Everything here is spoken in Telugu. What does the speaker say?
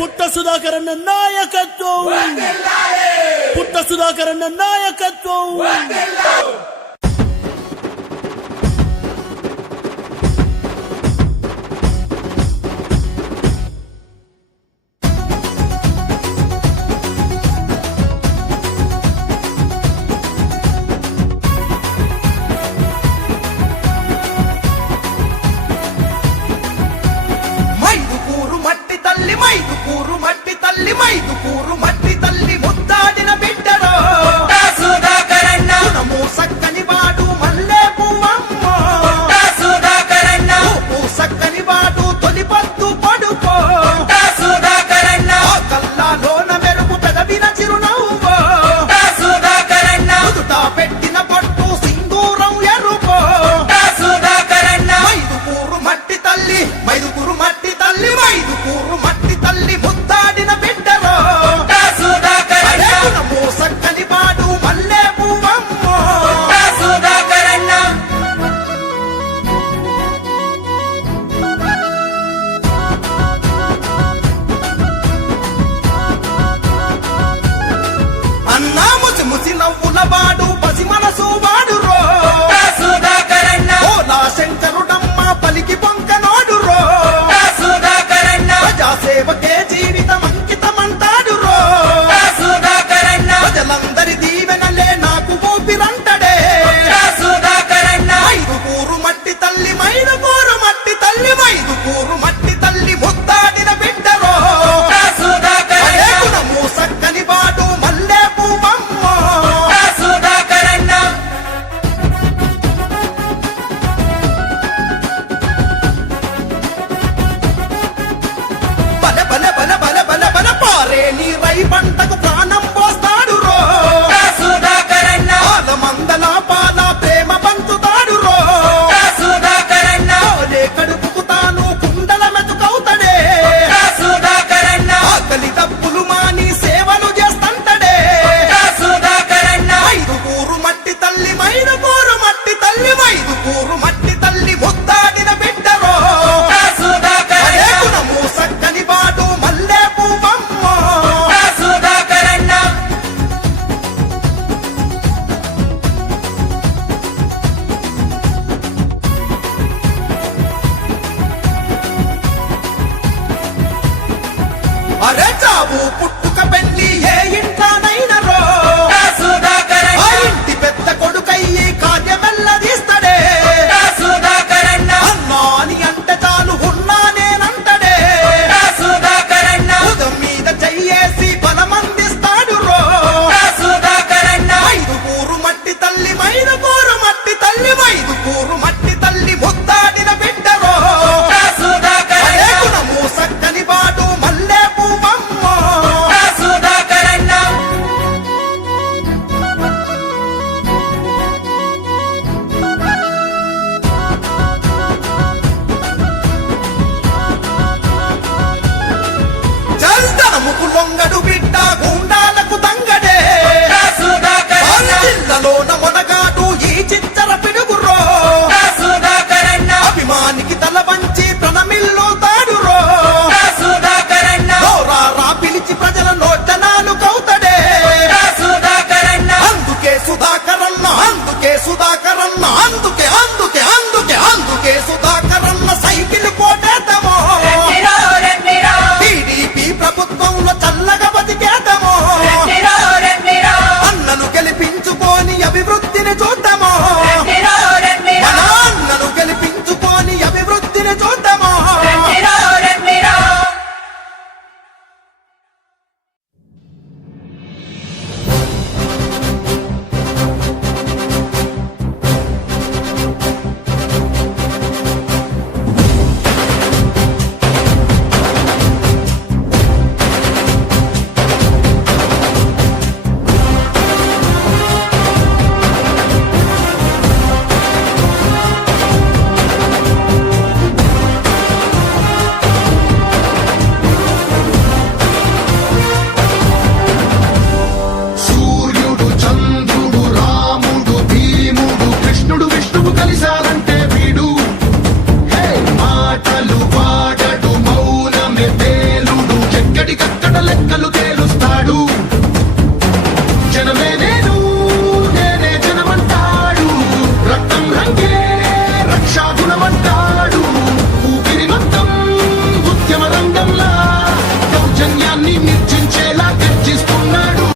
పుట్ట సుధాకరన్న నాయకత్వం, పుట్ట సుధాకరన్న నాయకత్వం. మైదుకూరు మట్టి తల్లి ముద్దాడిన బిడ్డరో సుధాకరన్న సక్కని వాడు మల్లె పువ్వమ్మ సుధాకరన్న సక్కని వాడు తొలి పద్దు పడుకో సుధాకరన్న కల్లాలోన మెరుపు పెదవిన చిరునవ్వు సుధాకరన్న ముదుట పెట్టిన పట్టు సింధూరం ఎరుకో సుధాకరన్న మైదుకూరు మట్టి తల్లి, మైదుకూరు మట్టి తల్లి, మైదుకూరు మట్టి తల్లి ముద్దాడిన బిడ్డరో సుధాకరన్న సక్కని వాడు మల్లె పువ్వమ్మ సుధాకరన్న. అన్నా ముసి ముసి నవ్వుల వాడు పసి మనసు వాడు రో సుధాకరన్న ఓలా శంకరుడమ్మ పలికి పొంకనోడు రో సుధాకరన్న ప్రజాసేవకే జీవితం అంకితమంటాడు రో సుధాకరన్న ప్రజలందరి దీవెనలే నాకు ఊపిరంటడే సుధాకరన్న మైదుకూరు మట్టి తల్లి, మైదుకూరు మట్టి తల్లి, మైదుకూరు మట్టి తల్లి ముద్దాడిన బిడ్డరో సుధాకరన్న గుణము సక్కని వాడు మల్లె పువ్వమ్మ సుధాకరన్న. బల బల బల బల బల బల పారే నీ రై పంటకు ప్రాణం పోస్తాడు రో సుధాకరన్న మందల పాల ప్రేమ పంచుతాడు రో సుధాకరన్న కడుపుకు తాను కుండల మెతుకవుతాడే సుధాకరన్న ఆకలి తప్పులు మాని సేవలు చేస్తంటడే సుధాకరన్న మైదుకూరు మట్టి తల్లి, మైదుకూరు మట్టి తల్లి, మైదుకూరు మట్టి తల్లి ముద్దాడిన బిడ్డరో సుధాకరన్న గుణము సక్కని వాడు మల్లె పువ్వమ్మ సుధాకరన్న. అరే చావు పుట్టుక పెళ్లి ఏ